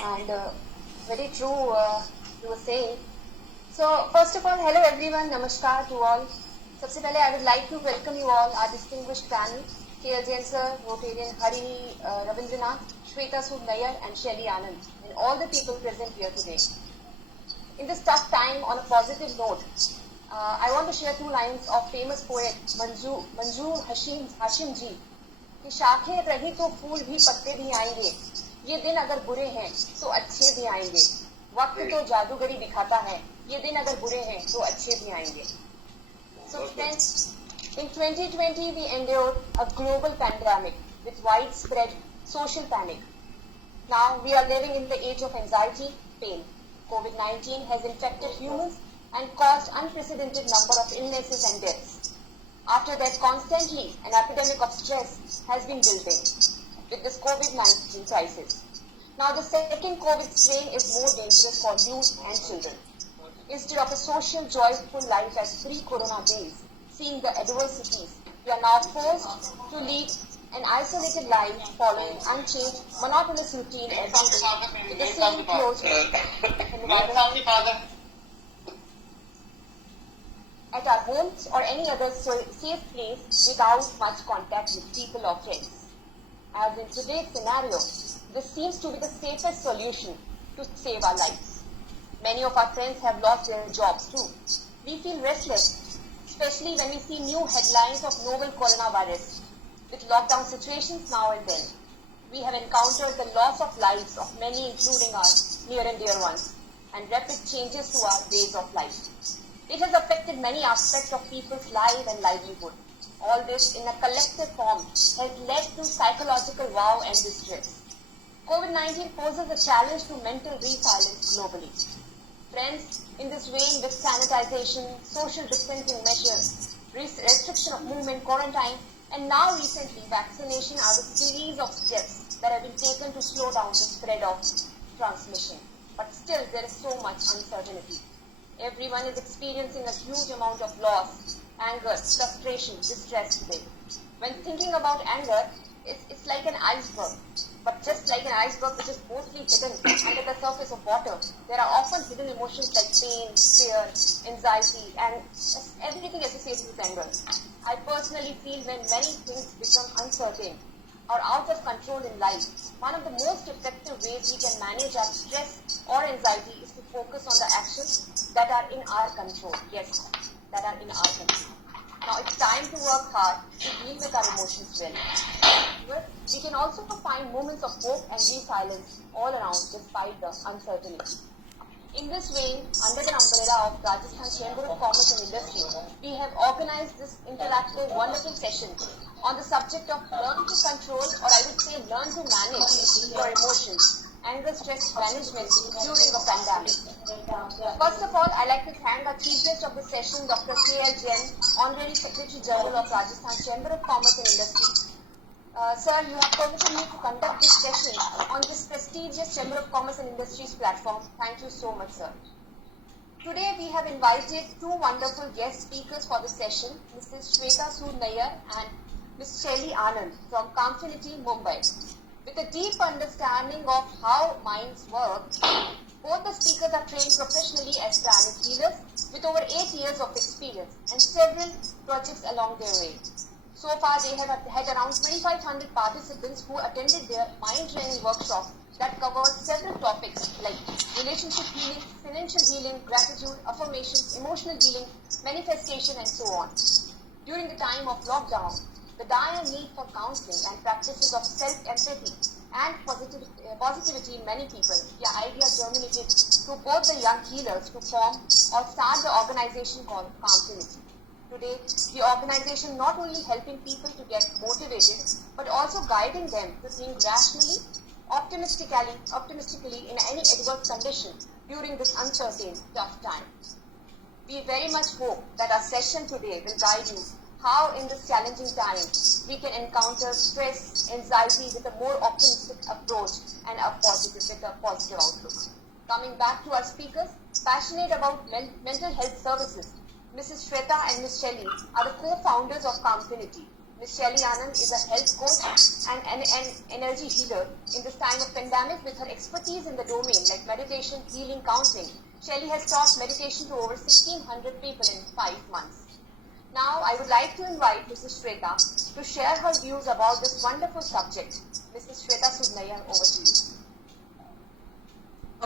And very true, you were saying. So, first of all, hello everyone, namaskar to all. सबसे पहले I would like to welcome you all, our distinguished panel, K.L.Jain sir, Rotarian, Harini, Ravindranath, Shwetha, Sood, Nayyar and Shailly, Anand, and all the people present here today. In this tough time, on a positive note, I want to share two lines of famous poet Manzoor Hashim ji. कि शाखें रही तो फूल भी पत्ते भी आएंगे, ये दिन अगर बुरे हैं तो अच्छे भी आएंगे, वक्त तो जादूगरी दिखाता है, ये दिन अगर बुरे हैं तो अच्छे भी आएंगे. So friends, in 2020 we endured a global pandemic with widespread social panic. Now we are living in the age of anxiety, pain. COVID-19 has infected humans and caused unprecedented number of illnesses and deaths. After that, constantly an epidemic of stress has been building with this COVID-19 crisis. Now the second COVID strain is more dangerous for youth and children. Instead of a social, joyful life as pre-corona days, seeing the adversities, we are now forced to lead an isolated life following unchanged, monotonous routine every day with the same closed environment at our homes or any other safe place without much contact with people or friends. As in today's scenario, this seems to be the safest solution to save our lives. Many of our friends have lost their jobs too. We feel restless, especially when we see new headlines of novel coronavirus. With lockdown situations now and then, we have encountered the loss of lives of many, including our near and dear ones, and rapid changes to our ways of life. It has affected many aspects of people's life and livelihood. All this in a collective form has led to psychological woe and distress. COVID-19 poses a challenge to mental resilience globally. Friends, in this vein, with sanitization, social distancing measures, restriction of movement, quarantine, and now recently vaccination are the series of steps that have been taken to slow down the spread of transmission. But still, there is so much uncertainty. Everyone is experiencing a huge amount of loss, anger, frustration, distress today. When thinking about anger, it's like an iceberg. But just like an iceberg which is mostly hidden under the surface of water, there are often hidden emotions like pain, fear, anxiety, and everything associated with anger. I personally feel when many things become uncertain or out of control in life, one of the most effective ways we can manage our stress or anxiety is to focus on the actions that are in our control. Yes, that are in our control. Now it's time to work hard to deal with our emotions well. But we can also find moments of hope and resilience all around despite the uncertainty. In this vein, under the umbrella of Rajasthan Chamber of Commerce and Industry, we have organized this interactive, wonderful session on the subject of learn to control, or I would say learn to manage your emotions, anger, stress management during a pandemic. First of all, I'd like to thank our chief guest of the session, Dr. K.L.Jain, Honorary Secretary General of Rajasthan Chamber of Commerce and Industry. Sir, you have permitted me to conduct this session on this prestigious Chamber of Commerce and Industries platform. Thank you so much, sir. Today we have invited two wonderful guest speakers for the session, Mrs. Shwetha Sood Nayyar and Ms. Shailly Anand from Calmfinity, Mumbai. With a deep understanding of how minds work, both the speakers are trained professionally as pranic healers with over 8 years of experience and several projects along their way. So far, they have had around 2,500 participants who attended their mind training workshop that covered several topics like relationship healing, financial healing, gratitude, affirmations, emotional healing, manifestation, and so on. During the time of lockdown, the dire need for counseling and practices of self-empathy and positivity in many people, the idea germinated to both the young healers to form or start the organization called Calmfinity. Today, the organization not only helping people to get motivated, but also guiding them to think rationally, optimistically in any adverse condition during this uncertain, tough time. We very much hope that our session today will guide you how in this challenging time we can encounter stress, anxiety with a more optimistic approach and a positive outlook. Coming back to our speakers, passionate about mental health services, Mrs. Shwetha and Ms. Shailly are the co-founders of Calmfinity, Ms. Shailly Anand is a health coach and an energy healer in this time of pandemic with her expertise in the domain like meditation, healing, counting. Shailly has taught meditation to over 1,600 people in 5 months. Now, I would like to invite Mrs. Shwetha to share her views about this wonderful subject. Mrs. Shwetha Nayyar, over to you.